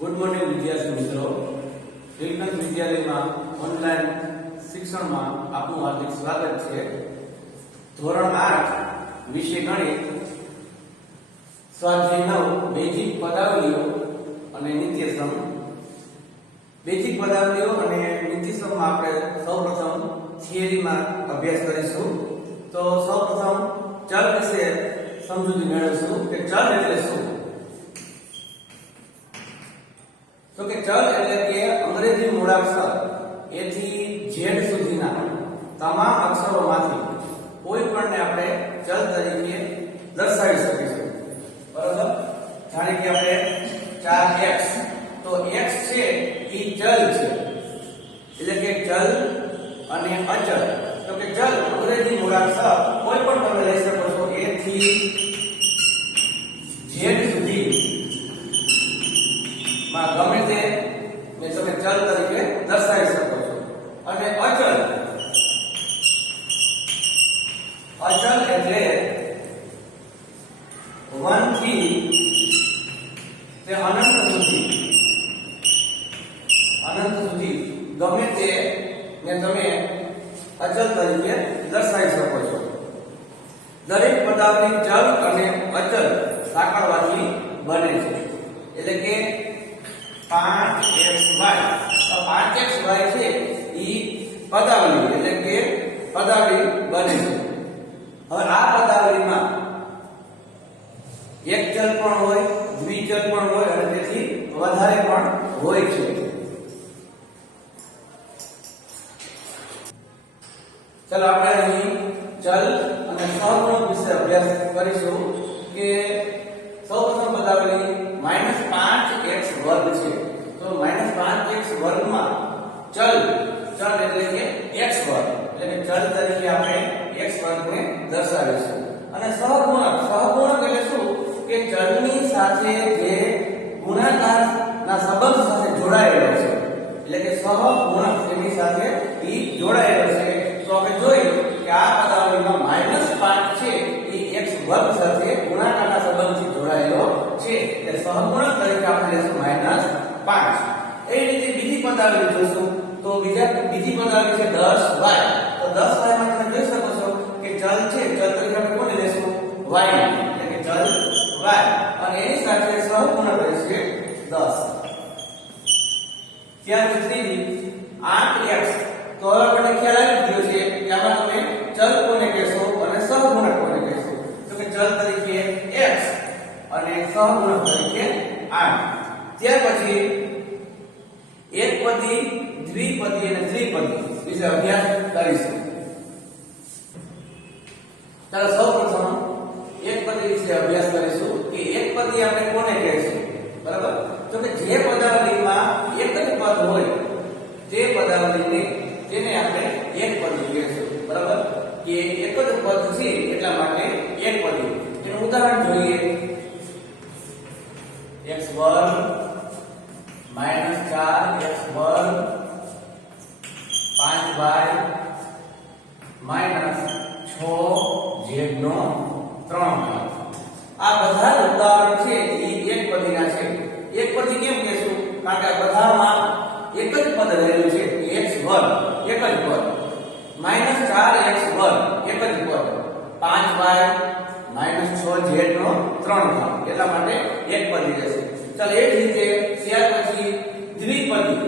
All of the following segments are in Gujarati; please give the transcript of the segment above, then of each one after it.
ગુડ મોર્નિંગ વિદ્યાર્થી મિત્રો, વિજ્ઞાન વિદ્યાલયમાં ઓનલાઈન શિક્ષણમાં આપનું હાર્દિક સ્વાગત છે. ધોરણ 8 વિષય ગણિત, સ્વાધ્યાય 9 બેઝિક પદાવલીઓ અને નિત્યસમ. બેઝિક પદાવલીઓ અને નિત્યસમમાં આપણે સૌપ્રથમ થિયરીમાં અભ્યાસ કરીશું. તો સૌપ્રથમ ચલ વિશે સમજૂતી મેળવીશું કે ચલ એટલે શું. તો કે ચલ એટલે કે અંગ્રેજી મૂળાક્ષર A થી Z સુધીના તમામ અક્ષરોમાંથી કોઈ પણને આપણે ચલ તરીકે દર્શાવી શકીશું. બરાબર? જાણે કે આપણે 4x, તો x છે એ ચલ છે, એટલે કે ચલ અને અચલ. તો કે ચલ અંગ્રેજી મૂળાક્ષર કોઈ પણ તમે લઈ શકો છો A થી Z સુધી માં ગમે તે તમે ચલ તરીકે દર્શાવી શકો છો. અને અચલ એટલે 1 થી તે અનંત સુધી ગમે તે ને તમે અચલ તરીકે દર્શાવી શકો છો. દરેક પદાવલી ચલ અને અચલ સાંકળવાથી બને છે, એટલે કે 5xy. તો 5xy છે ઈ પદાવલી, એટલે કે પદાવલી બને છે. હવે આ પદાવલીમાં એક ચલ પણ હોય, દ્વિચલ પણ હોય અને તેથી વધારે પણ હોય છે. ચાલો આપણે અહીં ચલ અને સહગુણક વિશે અભ્યાસ કરીશું. કે સૌપ્રથમ પદાવલી -5x વર્ગ છે. તો -5x વર્ગમાં ચલ એટલે કે x વર્ગ, એટલે કે ચલ તરીકે આપણે x વર્ગને દર્શાવીશું. અને સહગુણક એટલે શું કે ચલની સાથે જે ગુણાકારના સંબંધ સાથે જોડાયેલો છે, એટલે કે સહગુણક તેની સાથે ઈ જોડાયેલો છે. તો આપણે જોયું કે આ પદાવલીમાં -5 છે એ x વર્ગ સાથે ગુણાકારના સંબંધથી જોડાયેલો છે, એટલે સહગુણક તરીકે આપણે લેશું -5. એ રીતે બીજી પદાવલી જોશું. તો બીજી પદાવલી છે 10y. તો 10y માં તમે જોઈ શકો છો કે ચલ છે, ચલ તરીકે આપણે કોને લેશું? y, એટલે કે ચલ y, અને એની સાથે સહગુણક રહેશે 10. ત્યાર પછી 8x. તો હવે આપણને ખ્યાલ આવી ગયો છે કે આમાં તમે ચલ કોને કહેશો અને સહગુણક કોને કહેશો. તો કે ચલ તરીકે x અને સહગુણક તરીકે 8. ત્યાર પછી એકપદી, દ્વિપદી અને ત્રિપદી વિશે અભ્યાસ કરીશું. ચાલો સૌપ્રથમ એકપદી વિશે અભ્યાસ કરીશું કે એકપદી આપણે કોને કહેશું. બરાબર? તો કે જે પદાવલીમાં એક જ પદ હોય તે પદાવલીને તેને આપણે એકપદી કહેશું. બરાબર? કે એક જ પદ છે એટલા માટે એકપદી. એનું ઉદાહરણ જોઈએ. x વર્ગ -4x વર્ગ 5y -6z નો 3 આ બધા ઉદાહરણ છે એ એકપદીના છે. એકપદી કેમ કહેશું? કારણ કે બધામાં એક જ પદ રહેલું છે, x વર્ગ એક જ પદ, -4x વર્ગ એક જ પદ, 5y -6z નો 3 એટલા માટે એકપદી રહેશે. ચાલો એ જ રીતે ત્યાર પછી દ્વિપદી.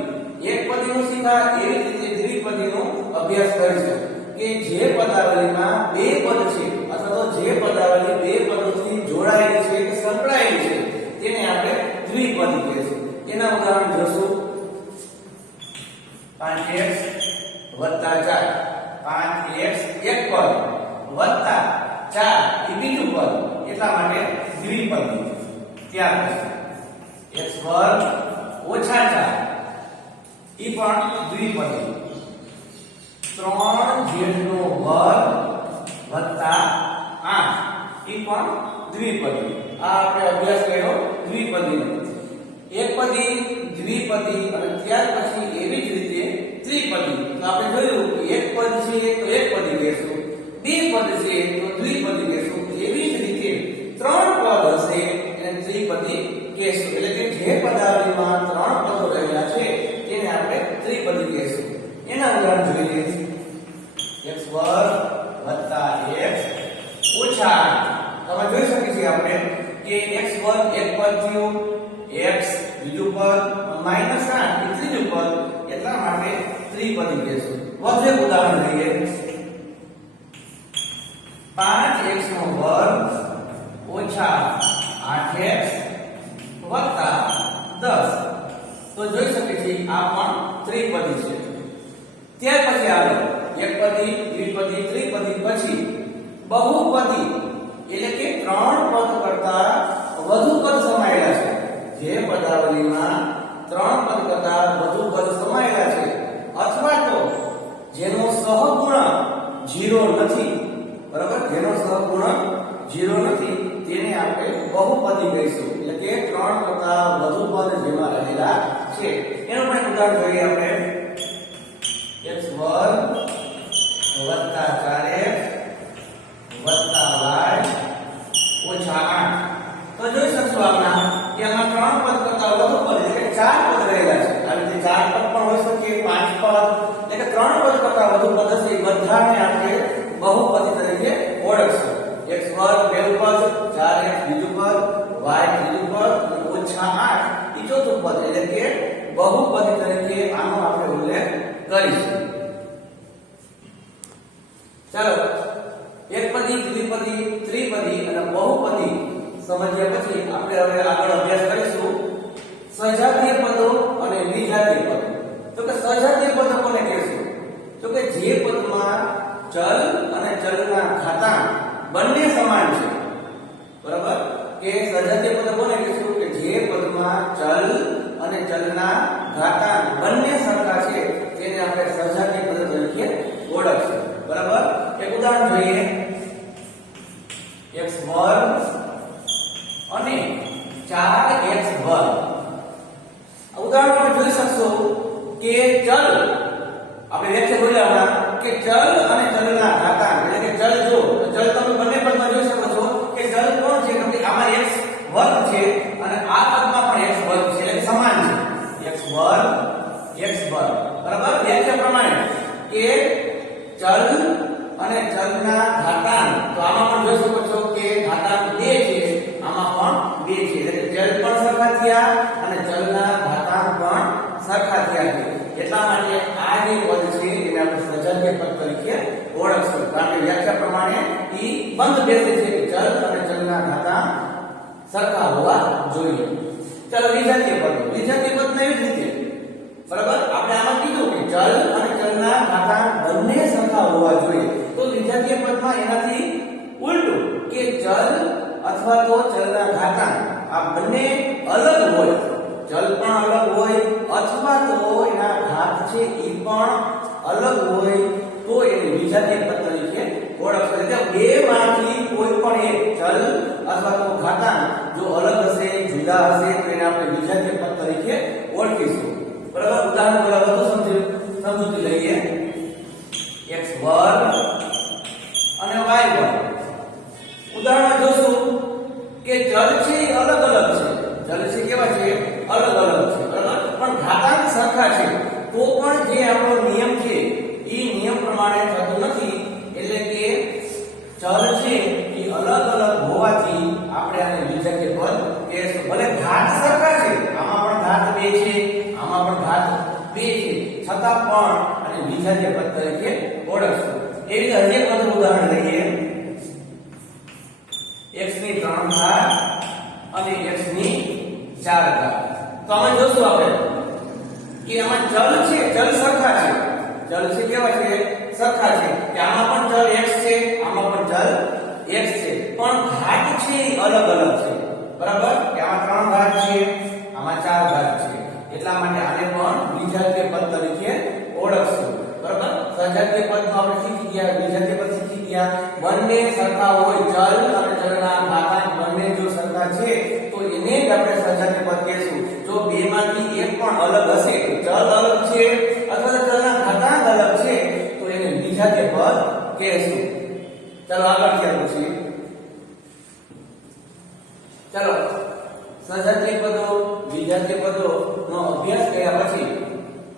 એકપદીનું શીખા એવી રીતે દ્વિપદીનો અભ્યાસ કરીશું કે જે પદાવલીમાં બે પદ છે અથવા તો જે પદાવલી બે પદોથી જોડાયેલી છે કે સંકળાયેલી છે તેને આપણે દ્વિપદી કહીશું. એના ઉદાહરણ જોશું. 5x + 4, 5x એક પદ વત્તા 4 એ બીજું પદ, એટલા માટે દ્વિપદી. ત્યાર પછી x વર્ગ -4 ઈ પણ દ્વિપદી. 3z નો વર્ગ વત્તા 8 ઈ પણ દ્વિપદી. આ આપણે અભ્યાસ કર્યો દ્વિપદીનો. એકપદી, દ્વિપદી અને ત્યાર પછી એવી જ રીતે ત્રિપદી. તો આપણે જોયું કે એક પદ છે તો એકપદી કહેશું, બે પદ છે તો દ્વિપદી કહેશું. એવી જ રીતે ત્રણ પદ હશે એને ત્રિપદી કહેશું. એટલે કે જે પદાવલીમાં ત્રણ પદો રહેલા છે તેને આપણે ત્રિપદી કહીશું. એના ઉદાહરણ જોઈએ. x વર્ગ વત્તા x ઓછા 8. તમે જોઈ શકીએ છીએ આપણે કે x વર્ગ એક પદ થયું, x બીજું પદ -8 એ ત્રીજું પદ, એટલા માટે ત્રિપદી કહીશું. વધુ એક ઉદાહરણ લઈએ. 5x નો વર્ગ ઓછા 8x વત્તા 10. તો જોઈ શકીએ છીએ આ પણ ત્રિપદી છે. ત્યાર પછી આવે એકપદી, દ્વિપદી, ત્રિપદી, પછી બહુપદી એટલે કે ત્રણ પદ કરતા વધુ પદ સમાયેલા છે. જે પદાવલીમાં ત્રણ પદ કરતા વધુ પદ સમાયેલા છે અથવા તો જેનો સહગુણક 0 નથી, બરાબર, જેનો સહગુણક 0 નથી તેને આપણે બહુપદી કહીશું. એટલે કે ત્રણ કરતા વધુ પદ જેમાં રહેલા છે. એનું પણ ઉદાહરણ જોઈએ આપણે. x વર્ગ વત્તા 4x વત્તા y ઓછા 8. તો જોઈ શકશો આપણા કે આમાં ત્રણ પદ કરતા વધુ પદ એટલે કે ચાર પદ રહેલા છે. આવી રીતે ચાર પદ પણ હોઈ શકે, પાંચ પદ, એટલે કે ત્રણ પદ કરતા વધુ પદ છે. બધાને આપણે બહુપદી તરીકે ઓળખશું. x વર્ગ પહેલું પદ, 4x બીજું પદ, y ત્રીજું પદ અને ઓછા 8 એ ચોથું પદ, એટલે કે બહુપદી તરીકે આનો આપણે ઉલ્લેખ કરીશું. ચાલો એકપદી, દ્વિપદી, ત્રિપદી અને બહુપદી સમજ્યા પછી આપણે હવે આગળ અભ્યાસ કરીશું સજાતીય પદો અને વિજાતીય પદો. તો કે સજાતીય પદો કોને કહેશું? તો કે જે પદમાં ચલ અને ચલના ઘાતાંક બંને સમાન છે. બરાબર, કે સજાતીય પદો કોને કહેશું? કે જે પદમાં ચલ અને ચલના ઘાતાંક બંને સરખા છે તેને આપણે સજાતીય પદ તરીકે ઓળખશું. બરાબર, એક ઉદાહરણ જોઈએ. x વર્ગ અને 4x વર્ગ. ઉદાહરણમાં જોઈ શકશો કે ચલ, આપણે વ્યાખ્યા બોલ્યા કે ચલ અને ચલના ઘાતાંક, એટલે કે ચલ જો ચલ તમે બંને પદમાં જોઈ શકો છો કે ચલ કોણ છે? કે આમાં x વર્ગ છે અને આ પદમાં પણ x વર્ગ છે, એટલે સમાન છે. x વર્ગ બરાબર. વ્યાખ્યા પ્રમાણે કે ચલ અને ચલના ઘાતાંક, તો આમાં પણ જોઈ શકો છો કે ઘાતાંક 2 છે, આમાં પણ 2 છે, એટલે ચલ પણ સરખા થયા અને ચલના ઘાતાંક પણ સરખા થયા છે. એટલા માટે આ જે પદ છે એને આપણે સજાતીય પદ તરીકે ઓળખશું. કારણ કે વ્યાખ્યા પ્રમાણે ઈ બંધ બેસે છે કે ચલ અને ચલના ઘાતાંક સરખા હોવા જોઈએ. ચાલો વિજાતીય પદ. વિજાતીય પદ ને એવી રીતે, બરાબર, આપણે આમાં કીધું કે ચલ અને ચલના ઘાતાંક બંને સરખા હોવા જોઈએ. તો વિજાતીય પદમાં એનાથી ઉલટું કે ચલ અથવા તો ચલના ઘાતાંક આ બંને અલગ હોય, ચલ પણ અલગ હોય અથવા તો એના ઘાત છે એ પણ અલગ હોય, તો એને વિજાતીય પદ તરીકે ઓળખશે. એટલે બેમાંથી કોઈ પણ એક ચલ અથવા તો ઘાતાંક જો અલગ હશે, જુદા હશે, તો એને આપણે વિજાતીય પદ તરીકે ઓળખીશું. બરાબર, ઉદાહરણ દ્વારા વધુ સમજૂતી લઈએ. x વર્ગ અને y વર્ગ. ઉદાહરણમાં જોશું કે ચલ છે એ અલગ અલગ છે. ચલ છે કેવા છે? અલગ અલગ છે. બરાબર, પણ ઘાતાંક સરખા છે. તો પણ જે આપણો નિયમ છે એ નિયમ પ્રમાણે થતું નથી. એટલે કે ચલ છે એ અલગ અલગ હોવાથી આપણે આને વિજાતીય પદ કહેશું. ભલે ઘાત સરખા છે, આમાં પણ ઘાત 2 છે, આમાં પણ ઘાત 2 છે, છતાં પણ આને વિજાતીય પદ તરીકે ઓળખશું. એવી રીતે હજી એક ઉદાહરણ લઈએ. x ની 3 ઘાત અને x ની 4 ઘાત. તો આમાં જોશું આપણે કે આમાં ચલ છે, ચલ સરખા છે. ચલ છે કેવા છે? સરખા છે. કે આમાં પણ ચલ x છે, આમાં પણ ચલ x છે, પણ ઘાત છે અલગ અલગ છે. બરાબર, કે આમાં 3 ઘાત છે, આમાં 4 ઘાત છે. એટલા માટે આને પણ વિજાતીય પદ તરીકે ઓળખશું. બરાબર, સજાતીય પદમાં આપણે શીખી ગયા, વિજાતીય પદ શીખી ગયા. બંને સરખા હોય, ચલ અને ચલના ઘાતાંક બંને જો સરખા છે તો એને જ આપણે સજાતીય પદ કહેશું. જો બેમાંથી એક પણ અલગ હશે, ચલ અલગ છે અથવા તો ચલના ઘાતાંક અલગ છે, તો એને વિજાતીય પદ કહેશું. ચાલો આગળ ત્યાર પછી ચાલો સજાતીય પદો, વિજાતીય વિજાતીય પદોનો અભ્યાસ કર્યા પછી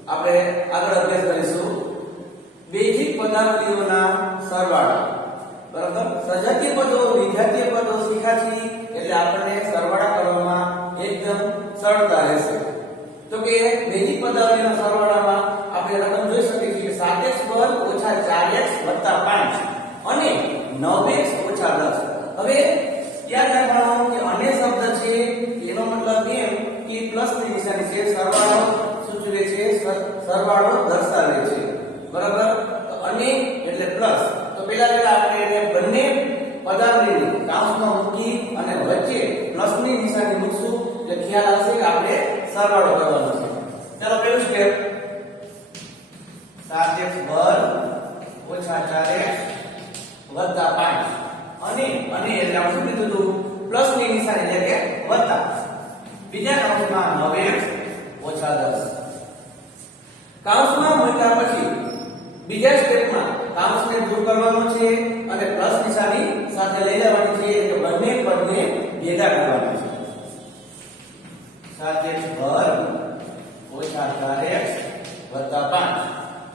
આપણે આગળ અભ્યાસ કરીશું બેઝિક પદાવલીઓના સરવાળા. બરાબર, સજાતીય પદો વિજાતીય પદો શીખ્યા એટલે આપણને સરવાળા કરવામાં એકદમ સરળતા રહેશે. તો કે બેઝિક પદાવલીના સરવાળામાં આપણે રકમ જોઈ શકીએ છીએ કે 7x વર્ગ ઓછા 4x વત્તા 5 અને 9x ઓછા 10. હવે યાદ રાખવાનું કે અને શબ્દ છે એનો મતલબ એમ કે પ્લસ ની નિશાની છે, સરવાળો સૂચવે છે, સરવાળો દર્શાવે છે. બરાબર, તો અને એટલે પ્લસ. તો પહેલા આપણે એને બંને પદાવલીને કૌંસમાં મૂકી અને વચ્ચે પ્લસ ની નિશાની મૂકશું એટલે ખ્યાલ આવશે કે આપણે સરવાળો કરવાનો છે. ચાલો પહેલું સ્ટેપ 7x વર્ગ ઓછા 4x વત્તા 5 અને એટલે આપણે શું કીધું હતું પ્લસ ની નિશાની એટલે કે વત્તા. બીજા કૌંસમાં 9x ઓછા 10. કૌંસમાં મૂક્યા પછી બીજા સ્ટેપમાં કૌંસને દૂર કરવાનો છે અને પ્લસ નિશાની સાથે લઈ લેવાની છે એટલે બંને પદને ભેગા કરવાના છે. 7x વર્ગ ઓછા 4x વત્તા 5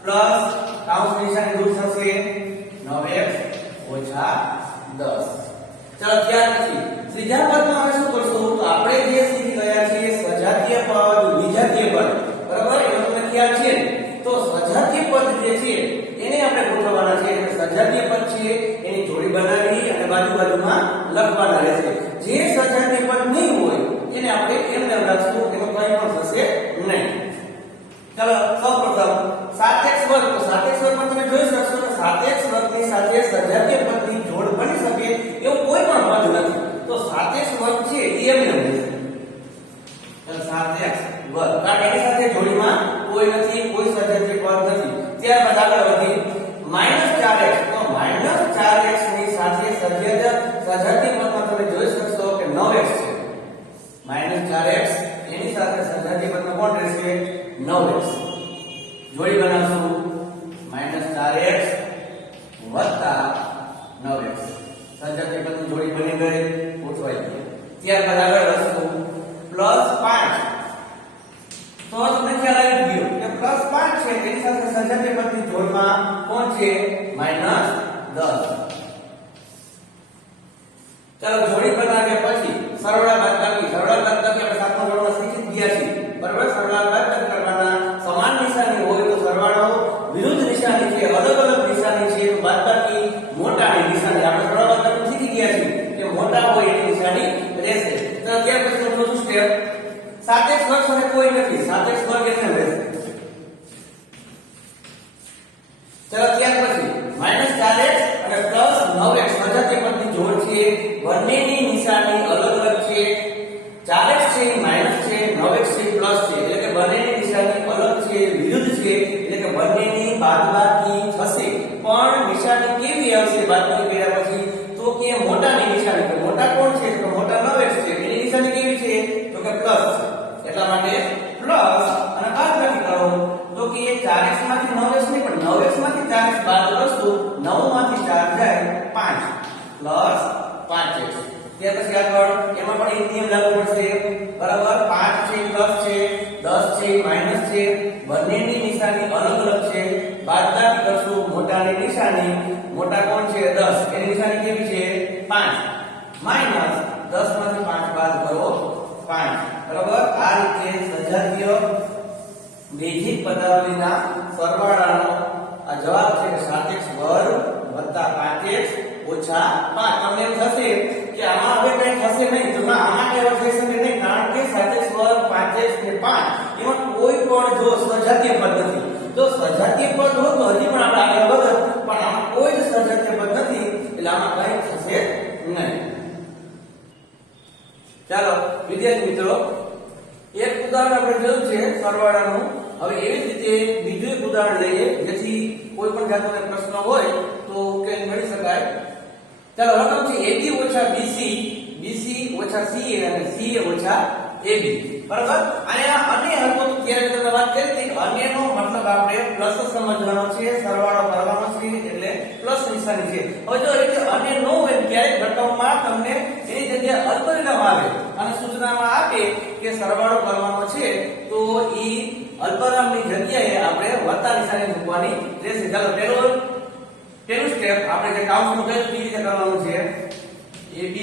પ્લસ કૌંસ નિશાની દૂર થશે 9x ઓછા 10. ચાલો ત્યાર પછી ત્રીજા પદમાં હવે શું કરશું તો આપણે જે શીખી ગયા છીએ સજાતીય પદ વિજાતીય પદ. બરાબર, એનો તમને ખ્યાલ છે. તો સજાતીય પદ જે છે એને આપણે ગોઠવવાના છે. એટલે સજાતીય પદ છે એની જોડી બનાવી અને બાજુમાં લખવાના રહેશે. જે સજાતીય પદ નહીં હોય એને આપણે એમને લખશું, એનો કંઈ પણ થશે નહીં. ચાલો સૌપ્રથમ 7x વર્ગ. તો 7x વર્ગમાં તમે જોઈ શકશો કે 7x વર્ગની સાથે સજાતીય પદની જોડ બની શકે એવું કોઈ પણ પદ નથી. તો 7x વર્ગ છે એ એમને રહેશે. ચાલો 7x વર્ગ, કારણ એની સાથે જોડીમાં કોઈ નથી, કોઈ સજાતીય પદ નથી. ત્યારબાદ આગળ વધી -4x. તો -4x ની સાથે સજાતીય પદમાં તમે જોઈ શકશો કે 9x છે. -4x એની સાથે સજાતીય પદમાં કોણ રહેશે 9x. જોડી બનાવશું -4x વત્તા 9x. સજાતીય પદની જોડી બની ગઈ, ગોઠવાઈ ગઈ. ત્યારબાદ આગળ વધશું +5. તો તમને ખ્યાલ આવી ગયો કે +5 છે તેની સાથે સજાતીય પદની જોડમાં કોણ છે -10. ચાલો જોડી બનાવ્યા પછી સરવાળા બાદબાકી આપણે સાતમા ધોરણમાં શીખી ગયા છીએ. બરાબર, સરવાળા બાદબાકી કરવાના સમાન નિશાની હોય તો સરવાળો, વિરુદ્ધ નિશાની છે, અલગ અલગ નિશાની છે તો બાદબાકી મોટાની નિશાની. આપણે સરવાળા બાદબાકી શીખી ગયા છીએ કે મોટા હોય એની નિશાની રહેશે. તો ત્યાર પછી ચોથું સ્ટેપ 7x વર્ગ સાથે કોઈ નથી, 7x વર્ગ એને રહેશે. ચાલો ત્યાર પછી -4x અને +9x સજાતીય પદની જોડ છે. બંનેની નિશાની અલગ અલગ છે. 4x છે એ માઈનસ છે, 9x છે પ્લસ છે. એટલે કે બંનેની નિશાની અલગ છે, વિરુદ્ધ છે. એટલે કે બંનેની બાદબાકી થશે. પણ નિશાની કેવી આવશે બાદબાકી કર્યા પછી? તો કે મોટાની નિશાની. તો મોટા કોણ છે? તો મોટા 9x છે. એની નિશાની કેવી છે? તો કે પ્લસ છે. એટલા માટે પ્લસ અને બાદબાકી કરો તો કે 4x માંથી 9x નહીં પણ 9x માંથી 4x બાદ કરશું, 9 માંથી 4 જાય 5 પ્લસ 5x. ત્યાર પછી આગળ એમાં પણ એક નિયમ લાગુ પડશે. બરાબર, 5 છે પ્લસ છે, 10 છે માઈનસ છે. બંનેની નિશાની અલગ અલગ છે. બાદબાકી કરશું, મોટાની નિશાની, મોટા કોણ છે 10, એની નિશાની કેવી છે 5 માઈનસ 10 માંથી 5 બાદ કરો 5. બરાબર, આ રીતે સજાતીય બેઝિક પદાવલીના સરવાળાનો આ જવાબ છે કે 7x વર્ગ વત્તા 5x ઓછા 5. તમને એમ થશે કે આમાં હવે કઈ થશે નહીં. તો ના, આમાં કઈ થઈ શકે નહીં, કારણ કે 7x વર્ગ 5x ને 5 એમાં કોઈ પણ જો સજાતીય પદ નથી. તો સજાતીય પદ હોય તો હજી પણ આપણે આગળ વધત, પણ આમાં કોઈ જ સજાતીય પદ નથી એટલે આમાં કઈ થશે નહીં. ચાલો વિદ્યાર્થી મિત્રો, એક ઉદાહરણ આપણે જોયું છે સરવાળાનું. હવે એવી જ રીતે બીજું એક ઉદાહરણ લઈએ જેથી કોઈ પણ જાતનો પ્રશ્ન હોય તો ઉકેલ મળી શકાય. ચાલો રકમ છે AB ઓછા BC, BC ઓછા CA અને CA ઓછા AB. બરાબર, અને અન્ય હતો ત્યારે તમે વાત કરી હતી કે અન્યનો મતલબ આપણે પ્લસ સમજવાનો છે, સરવાળો કરવાનો છે એટલે પ્લસ નિશાની છે. હવે જો એટલે અન્ય ન હોય ક્યારેક રકમમાં તમને એની જગ્યાએ અલ્પવિરામ આવે અને સૂચનામાં આપે કે સરવાળો કરવાનો છે તો ઈ અલ્પવિરામની જગ્યાએ આપણે વત્તા નિશાની મૂકવાની રહેશે. ચાલો પહેલું સ્ટેપ આપણે જે કાઉન્સનું કઈ રીતે કરવાનું છે AB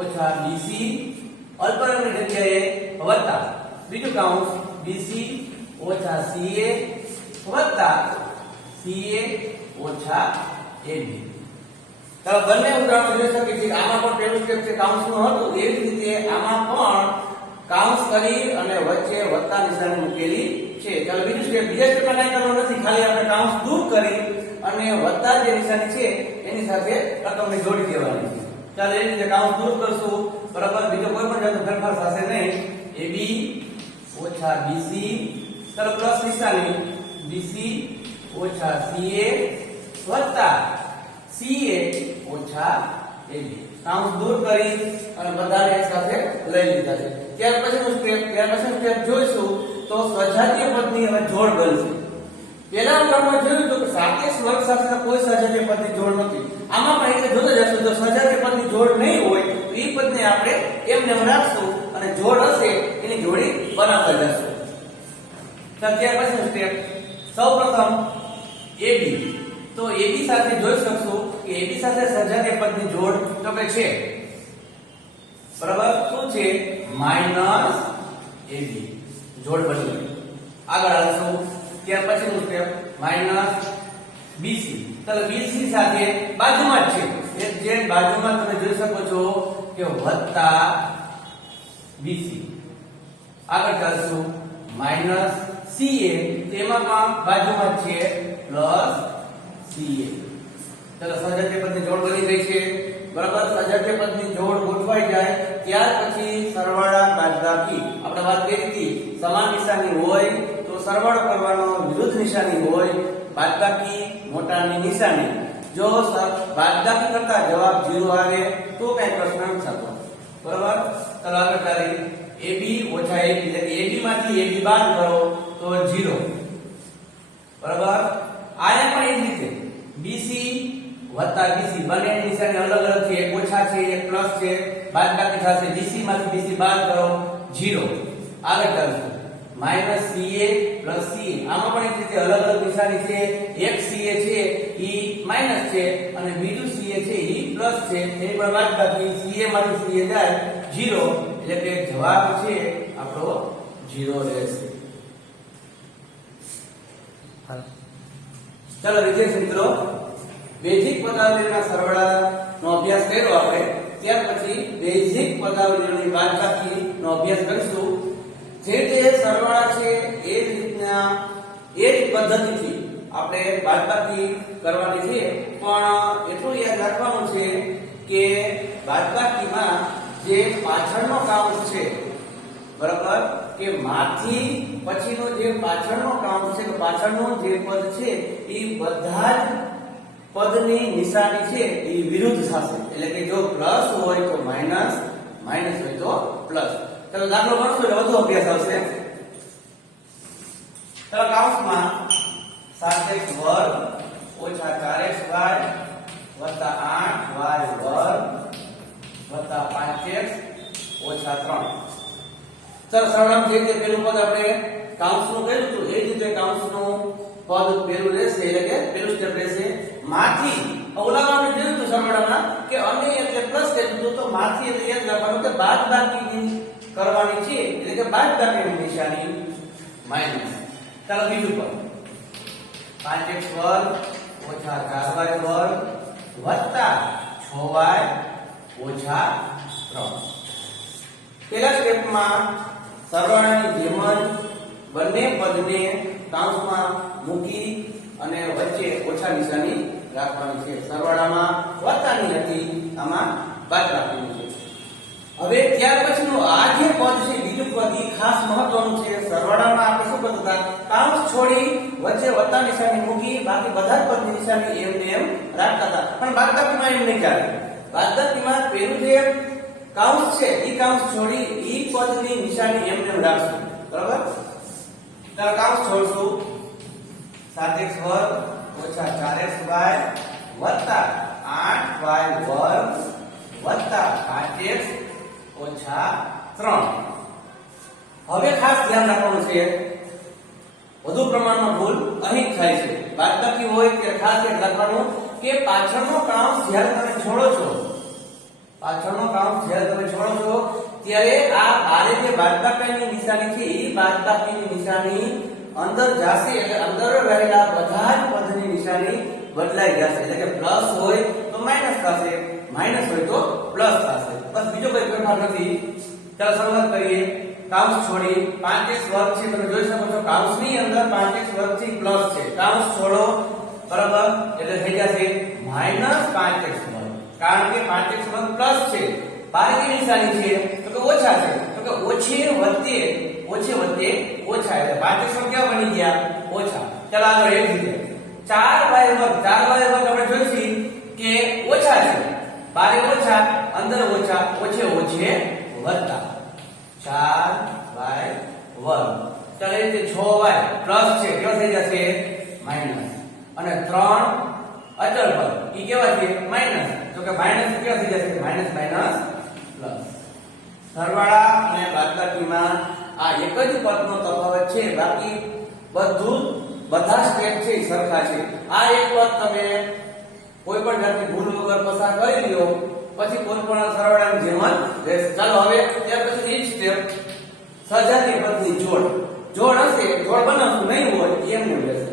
ઓછા BC અલ્પવિરામની જગ્યાએ વત્તા. બીજું કાઉન્સ BC ઓછા CA વત્તા CA ઓછા AB. ચાલો બંને ઉદાહરણો જોઈ શકીએ છીએ. આમાં પણ પહેલું સ્ટેપ છે કાઉન્સનું હતું, એવી જ રીતે આમાં પણ કાઉન્સ કરી અને વચ્ચે વત્તા નિશાની મૂકેલી છે. ચાલો બીજું સ્ટેપ, બીજા સ્ટેપમાં કાંઈ કરવાનું નથી, ખાલી આપણે કાઉન્સ દૂર કરી અને વત્તા જે નિશાની છે એની સાથે રકમને જોડી દેવાની છે. ચાલો એ રીતે કાઉન્સ દૂર કરશું, બરાબર. બીજો કોઈ પણ જાતનો ફેરફાર થશે નહીં. AB ઓછા BC, ચાલો પ્લસ નિશાની BC ઓછા CA વત્તા CA ઓછા AB. કાઉન્સ દૂર કરી અને બધાને એક સાથે લઈ લીધા છે. ત્યાર પછીનું સ્ટેપ જોઈશું તો સજાતીય પદની હવે જોડ બનશે. પહેલા ઉદાહરણમાં જોયું તો કે સાપેક્ષ વર્ગ સાથે કોઈ સજાતીય પદની જોડ નથી. આમાં પણ એટલે જોતા જશું તો સજાતીય પદની જોડ નહીં હોય તો એ પદને આપણે એમને રાખશું અને જોડ હશે એની જોડી બનાવતા જશું. ત્યાર પછીનું સ્ટેપ, સૌપ્રથમ AB. તો AB સાથે જોઈ શકશું કે AB સાથે સજાતીય પદની જોડ તો કે છે, બરાબર. શું છે? માઈનસ AB જોડ બની. આગળ આવશું. ત્યાર પછીનું સ્ટેપ માઈનસ BC. ચાલો BC સાથે બાજુમાં જ છે, જે બાજુમાં તમે જોઈ શકો છો કે વત્તા BC. આગળ ચાલશું માઈનસ CA, તેમાં પણ બાજુમાં છે પ્લસ CA. ચાલો સજાતીય પદની જોડ બની ગઈ છે, બરાબર. સજાતીય પદની જોડ ગોઠવાઈ જાય ત્યાર પછી સરવાળા બાદબાકી. આપણે વાત કરી હતી સમાન નિશાની હોય તો સરવાળો કરવાનો, વિરુદ્ધ નિશાની હોય બાદબાકી મોટાની નિશાની. જો બાદબાકી કરતા જવાબ 0 આવે તો કઈ પ્રશ્ન નથી થતો, બરાબર. ચાલો આગળ ચાલીએ. AB ઓછા AB, એટલે કે AB માંથી AB બાદ કરો તો 0, બરાબર. આયા પણ એ જ રીતે BC વત્તા BC, બંનેની નિશાની અલગ અલગ છે, એક ઓછા છે એક પ્લસ છે, બાદબાકી થશે. BC માંથી BC બાદ કરો 0. આગળ ચાલશું માઈનસ CA પ્લસ CA. આમાં પણ એક રીતે અલગ અલગ નિશાની છે, એક CA છે ઈ માઈનસ છે અને બીજું CA છે ઈ પ્લસ છે, એની પણ બાદબાકી. CA માંથી CA જાય 0, એટલે કે જવાબ છે આપણો 0 રહેશે. ચાલો વિદ્યાર્થી મિત્રો, બેઝિક પદાવલીના સરવાળાનો અભ્યાસ કર્યો આપણે. ત્યાર પછી બેઝિક પદાવલીની બાદબાકીનો અભ્યાસ કરીશું. જે તે સરવાળા છે એ રીતના એ જ પદ્ધતિથી આપણે બાદબાકી કરવાની છે. પણ એટલું યાદ રાખવાનું છે કે બાદબાકીમાં જે પાછળનો કાઉન્ટ છે, બરાબર, કે માંથી પછીનો જે પાછળનો કાઉન્ટ છે, કે પાછળનો જે પદ છે એ બધા જ પદની નિશાની છે એ વિરુદ્ધ થશે. એટલે કે જો પ્લસ હોય તો માઈનસ, માઈનસ હોય તો પ્લસ. ચાલો દાખલો ગણશું એટલે વધુ અભ્યાસ આવશે. ચાલો કાઉન્સમાં 7x વર્ગ ઓછા 4xy વત્તા 8y વર્ગ વત્તા 5x ઓછા 3. ચાલો સરળમ જે રીતે પેલું પદ આપણે કાઉન્સનું કર્યું હતું એ જ રીતે કાઉન્સનું પદ પેલું રહેશે, એટલે કે પેલું સ્ટેપ રહેશે માંથી. ઓલામાં આપણે જોયું હતું સરવાળામાં કે અને એટલે પ્લસ કર્યું હતું, તો માંથી એટલે યાદ રાખવાનું કે બાદબાકીની કરવાની છે, એટલે કે બાદબાકીની નિશાની માઈનસ. ચાલો બીજું પદ 5x વર્ગ ઓછા 4y વર્ગ વત્તા 6y ઓછા 3. પહેલા સ્ટેપમાં સરવાળાની જેમ જ બંને પદને કાઉન્સમાં મૂકી અને વચ્ચે ઓછા નિશાની રાખવાની છે. સરવાળામાં વત્તાની હતી, આમાં બાદબાકીની છે. હવે ત્યાર પછીનું આ જે પદ છે બીજું પદ એ ખાસ મહત્વનું છે. સરવાળામાં આપણે શું કરતા હતા, કાઉન્સ છોડી વચ્ચે વત્તા નિશાની મૂકી બાકી બધા જ પદની નિશાની એમ ને એમ રાખતા હતા. પણ બાદબાકીમાં એમ નહીં ચાલે. બાદબાકીમાં પેલું જે કાઉન્સ છે ઈ કાઉન્સ છોડી ઈ પદની નિશાની એમ ને એમ રાખશું, બરાબર. ચાલો કાઉન્સ છોડશું. 7x વર્ગ ઓછા 4xy વત્તા 8y વર્ગ વત્તા 5x ઓછા 3. હવે ખાસ ધ્યાન રાખવાનું છે, વધુ પ્રમાણમાં ભૂલ અહીં થાય છે. બાદબાકી હોય ત્યારે ખાસ યાદ રાખવાનું કે પાછળનો કાઉન્સ જ્યારે તમે છોડો છો, પાછળનો કાઉન્સ જ્યારે તમે છોડો છો ત્યારે આ બારે જે બાદબાકીની નિશાની છે એ બાદબાકીની નિશાની અંદર જશે, એટલે અંદર રહેલા બધા જ પદની નિશાની બદલાઈ જશે. એટલે કે પ્લસ હોય તો માઈનસ થશે, માઈનસ હોય તો પ્લસ થશે. બસ બીજો કોઈ ફેરફાર નથી. ચાલો શરૂઆત કરીએ. કાઉન્સ છોડી 5x વર્ગ છે, તમે જોઈ શકો છો કાઉન્સની અંદર 5x વર્ગ થી પ્લસ છે. કાઉન્સ છોડો, બરાબર, એટલે થઈ જશે -5x વર્ગ. કારણ કે 5x વર્ગ પ્લસ છે, બારે ની નિશાની છે તો કે ઓછા છે, તો કે ઓછે વત્તે ઓછા, એટલે 5x વર્ગ કેવા બની ગયા? ઓછા. ચાલો આગળ એ જ રીતે 4y વર્ગ, 4y વર્ગ આપણે જોઈશું કે ઓછા છે, બારે ઓછા, અંદર ઓછા, ઓછે વત્તા 4y વર્ગ. ચાલો એ રીતે 6y પ્લસ છે, કેવા થઈ જશે? માઈનસ. અને 3 અચળ પદ ઈ કેવા છે? માઈનસ, તો કે માઈનસ કેવા થઈ જશે? Minus minus plus. સરવાળા અને બાદબાકીમાં આ એક જ પદનો તફાવત છે, બાકી બધા સ્ટેપ છે એ સરખા છે. આ એક પદ તમે કોઈ પણ જાતની ભૂલ વગર પસાર કરી લ્યો પછી કોઈ પણ સરવાળાની જેમ જ રહેશે. ચાલો હવે ત્યાર પછી એક સ્ટેપ સજાતીય પદની જોડ હશે, જોડ બનાવશું, નહીં હોય એમને રહેશે.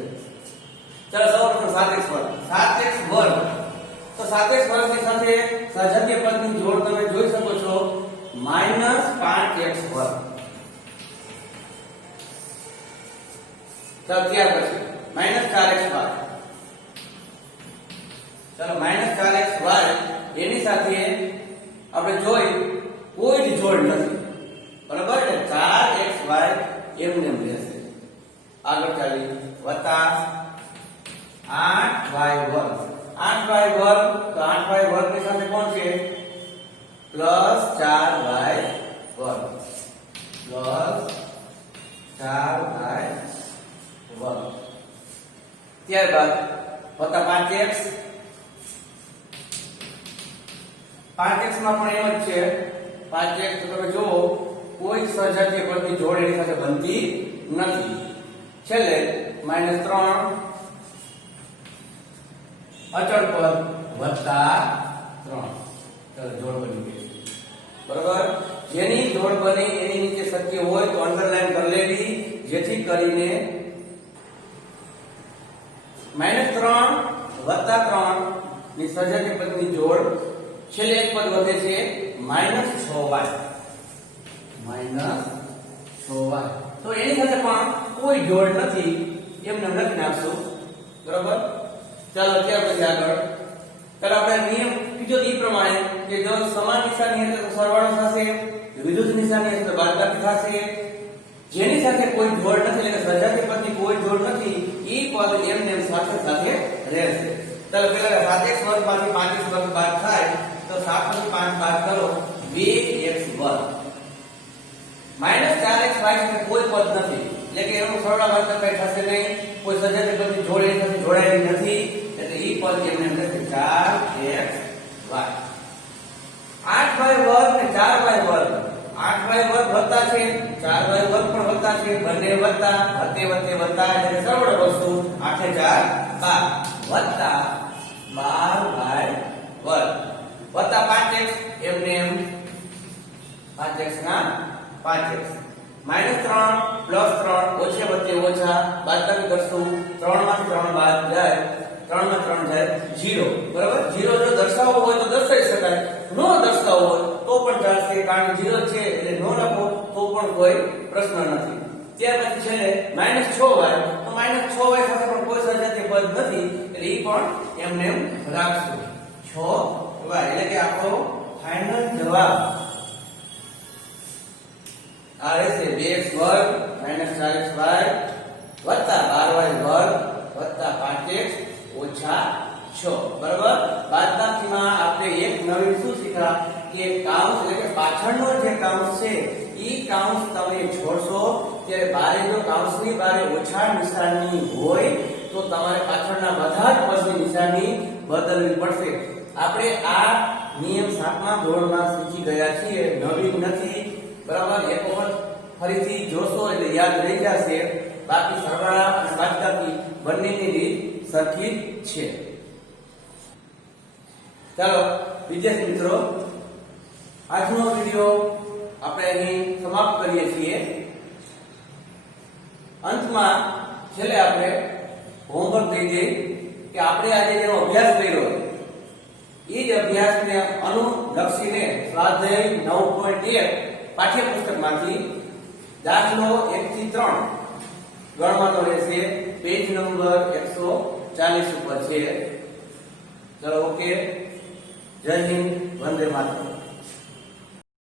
ચાલો સૌપ્રથમ 7x વર્ગ, 7x વર્ગ, તો 7x વર્ગની સાથે સજાતીય પદની જોડ તમે જોઈ શકો છો -5x વર્ગ. ચાલો ત્યાર પછી -4x વર્ગ. ચાલો -4x વર્ગ એની સાથે આપણે જોઈ કોઈ જ જોડ નથી, બરાબર, એટલે 4xy એમને રહેશે. આગળ ચાલી વત્તા 8y વર્ગ. 8y વર્ગ, તો 8y વર્ગ ની સાથે કોણ છે? પ્લસ 4y વર્ગ, પ્લસ 4y વર્ગ. ત્યારબાદ વત્તા 5x. 5x માં પણ એમ જ છે. 5x તો તમે જુઓ કોઈ સજાતીય પદની જોડ એની સાથે બનતી નથી. છેલ્લે -3 અચળ પદ વત્તા 3. ચાલો જોડ બની ગઈ, બરાબર. જેની જોડ બની એની નીચે શક્ય હોય તો અંડરલાઈન કરી લેવી, જેથી કરીને -3 વત્તા 3 ની સજાતીય પદની જોડ છેલ્લે એક પદ વધે છે -6y. -6y તો એની સાથે પણ કોઈ જોડ નથી, એમને લખી નાખશું, બરાબર. ચાલો ત્યાર પછી આગળ ચાલો આપણે નિયમ બીજો એ પ્રમાણે કે જો સમાન નિશાની હશે તો સરવાળો થશે, વિરુદ્ધ નિશાની હશે તો બાદબાકી થશે. જેની સાથે કોઈ જોડ નથી, એટલે કે સજાતીય પદની કોઈ જોડ નથી, ઈ પદ એમને સાથે સાથે રહેશે. ચાલો પહેલા 7x વર્ગ માંથી 5x વર્ગ બાદ થાય તો 7 માંથી 5 બાદ કરો 2x વર્ગ. -4xy સાથે કોઈ પદ નથી, એટલે કે એનો સરવાળો બાદબાકી થશે નહીં, કોઈ સજાતીય પદની જોડ એની સાથે જોડાયેલી નથી, એટલે ઈ પદ એમને રહેશે 4xy. 8y વર્ગ ને 4y વર્ગ, 8y વર્ગ વત્તા છે, 4y વર્ગ પણ વત્તા છે, બંને વત્તા, વત્તે વત્તા, એટલે સરવાળો કરશું 8 × 4 = 12 વત્તા 12y વર્ગ વત્તા 5x એમને એમ 5x ના 5x. -3 + 3 ઓછે વત્તે ઓછા, બાદબાકી કરશું, 3 માંથી 3 બાદ જાય, 3 માં 3 જાય 0, બરાબર. 0 જો દર્શાવવો હોય તો દર્શાવી શકાય, નો દર્શાવવો હોય તો પણ ચાલશે, કારણ કે 0 છે એટલે નો લખો તો પણ કોઈ પ્રશ્ન નથી. ત્યાર પછી છેલ્લે -6y, તો -6y સાથે પણ કોઈ સજાતીય પદ નથી, એટલે ઈ પણ એમને એમ રાખશું 6y. એટલે કે આપણો ફાઇનલ જવાબ આ રહેશે 2x વર્ગ -4xy વત્તા 12y વર્ગ વત્તા 5x ઓછા 6, બરાબર. બાદબાકીમાં આપણે એક નવીન શું શીખ્યા કે કાઉન્સ, એટલે કે પાછળનો જે કાઉન્સ છે ઈ કાઉન્સ તમે છોડશો ત્યારે બારે જો કાઉન્સની બારે ઓછા નિશાની હોય તો તમારે પાછળના બધા જ પદની નિશાની બદલવી પડશે. આપણે આ નિયમ 7મા ધોરણમાં શીખી ગયા છીએ, નવીન નથી, બરાબર. એક વખત ફરીથી જોશો એટલે યાદ રહી જશે. બાકી સરવાળા અને બાદબાકી બંનેની રીત સરખી જ છે. ચાલો વિદ્યાર્થી મિત્રો, આજનો વિડિયો આપણે અહીં સમાપ્ત કરીએ છીએ. અંતમાં છેલ્લે આપણે હોમવર્ક દઈ દઈએ કે આપણે આજે જેનો અભ્યાસ કર્યો એ જ અભ્યાસને અનુલક્ષીને સ્વાધ્યાય 9.1 પાઠ્યપુસ્તકમાંથી દાખલો 1 થી 3 ગણવાનો રહેશે. પેજ નંબર 140 ઉપર છે. ચલો ઓકે. જય હિન્દ, વંદે માતરમ.